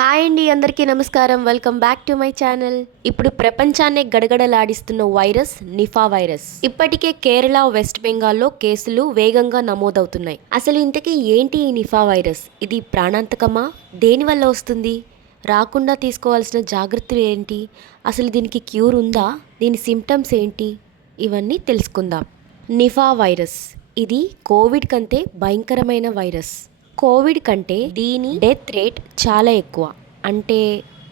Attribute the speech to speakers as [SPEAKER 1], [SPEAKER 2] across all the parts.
[SPEAKER 1] Hi అండి అందరికీ నమస్కారం. Welcome back to my channel ఇప్పుడు ప్రపంచాన్ని గడగడలాడిస్తున్న వైరస్ నిఫా వైరస్. ఇప్పటికే కేరళ వెస్ట్ బెంగాల్లో కేసులు వేగంగా నమోదవుతున్నాయి. అసలు ఇంతకీ ఏంటి ఈ నిఫా వైరస్? ఇది ప్రాణాంతకమా? దేనివల్ల వస్తుంది? రాకుండా తీసుకోవాల్సిన జాగ్రత్తలు ఏంటి? అసలు దీనికి క్యూర్ ఉందా? దీని సిమ్టమ్స్ ఏంటి? ఇవన్నీ తెలుసుకుందాం. Nipah virus. ఇది కోవిడ్ కంటే భయంకరమైన వైరస్. కోవిడ్ కంటే దీని డెత్ రేట్ చాలా ఎక్కువ. అంటే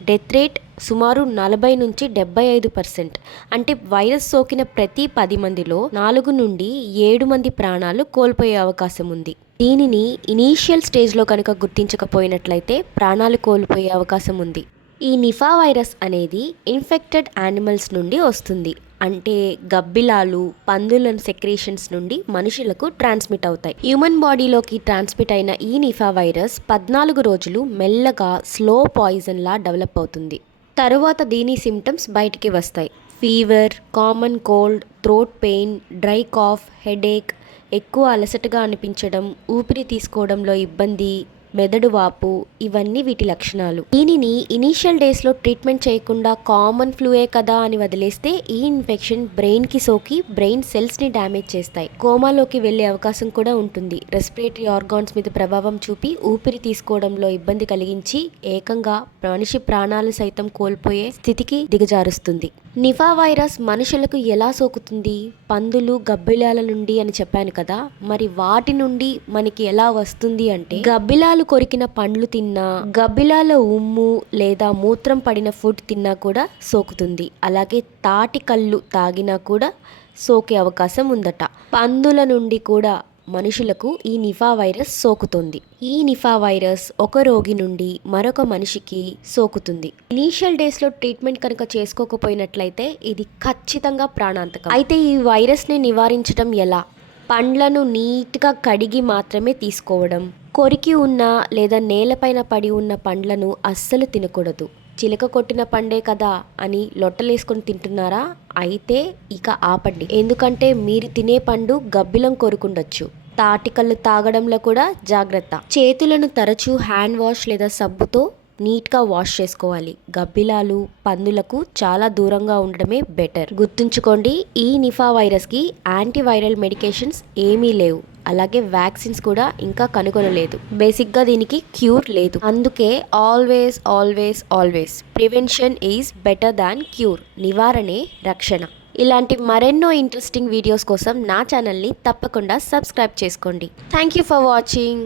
[SPEAKER 1] డెత్ రేట్ సుమారు నలభై నుంచి డెబ్బై ఐదు పర్సెంట్. అంటే వైరస్ సోకిన ప్రతి పది మందిలో నాలుగు నుండి ఏడు మంది ప్రాణాలు కోల్పోయే అవకాశం ఉంది. దీనిని ఇనీషియల్ స్టేజ్లో కనుక గుర్తించకపోయినట్లయితే ప్రాణాలు కోల్పోయే అవకాశం ఉంది. ఈ నిఫా వైరస్ అనేది ఇన్ఫెక్టెడ్ యానిమల్స్ నుండి వస్తుంది. అంటే గబ్బిలాలు పందుల సెక్రేషన్స్ నుండి మనుషులకు ట్రాన్స్మిట్ అవుతాయి. హ్యూమన్ బాడీలోకి ట్రాన్స్మిట్ అయిన ఈ నిఫా వైరస్ పద్నాలుగు రోజులు మెల్లగా స్లో పాయిజన్ లా డెవలప్ అవుతుంది. తరువాత దీని సిమ్టమ్స్ బయటికి వస్తాయి. Fever common cold throat pain dry cough headache ఎక్కువ అలసటగా అనిపించడం ఊపిరి తీసుకోవడంలో ఇబ్బంది మెదడు వాపు ఇవన్నీ వీటి లక్షణాలు. దీనిని ఇనీషియల్ డేస్లో ట్రీట్మెంట్ చేయకుండా కామన్ ఫ్లూయే కదా అని వదిలేస్తే ఈ ఇన్ఫెక్షన్ బ్రెయిన్కి సోకి బ్రెయిన్ సెల్స్ని డ్యామేజ్ చేస్తాయి. కోమాలోకి వెళ్ళే అవకాశం కూడా ఉంటుంది. రెస్పిరేటరీ ఆర్గాన్స్ మీద ప్రభావం చూపి ఊపిరి తీసుకోవడంలో ఇబ్బంది కలిగించి ఏకంగా మనిషి ప్రాణాలు సైతం కోల్పోయే స్థితికి దిగజారుస్తుంది. నిఫా వైరస్ మనుషులకు ఎలా సోకుతుంది? పందులు గబ్బిలాల నుండి అని చెప్పాను కదా. మరి వాటి నుండి మనకి ఎలా వస్తుంది అంటే గబ్బిలాలు కొరికిన పండ్లు తిన్నా గబ్బిలాల ఉమ్ము లేదా మూత్రం పడిన ఫుడ్ తిన్నా కూడా సోకుతుంది. అలాగే తాటి కళ్ళు తాగినా కూడా సోకే అవకాశం ఉందట. పందుల నుండి కూడా మనుషులకు ఈ నిఫా వైరస్ సోకుతుంది. ఈ నిఫా వైరస్ ఒక రోగి నుండి మరొక మనిషికి సోకుతుంది. ఇనీషియల్ డేస్లో ట్రీట్మెంట్ కనుక చేసుకోకపోయినట్లయితే ఇది ఖచ్చితంగా ప్రాణాంతకం. అయితే ఈ వైరస్ని నివారించడం ఎలా? పండ్లను నీట్గా కడిగి మాత్రమే తీసుకోవడం. కొరికి ఉన్న లేదా నేలపైన పడి ఉన్న పండ్లను అస్సలు తినకూడదు. చిలక కొట్టిన పండే కదా అని లొట్టలేసుకొని తింటున్నారా? అయితే ఇక ఆపండి. ఎందుకంటే మీరు తినే పండు గబ్బిలం కోరుకుండొచ్చు. తాటికల్లు తాగడంలో కూడా జాగ్రత్త. చేతులను తరచూ హ్యాండ్ వాష్ లేదా సబ్బుతో నీట్గా వాష్ చేసుకోవాలి. గబ్బిలాలు పందులకు చాలా దూరంగా ఉండడమే బెటర్. గుర్తుంచుకోండి ఈ నిఫా వైరస్కి యాంటీవైరల్ మెడికేషన్స్ ఏమీ లేవు. అలాగే వ్యాక్సిన్స్ కూడా ఇంకా కనుగొనలేదు. బేసిక్గా దీనికి క్యూర్ లేదు. అందుకే always always always prevention is better than cure నివారణే రక్షణ. ఇలాంటి మరెన్నో ఇంట్రెస్టింగ్ వీడియోస్ కోసం నా ఛానల్ని తప్పకుండా సబ్స్క్రైబ్ చేసుకోండి. Thank you for watching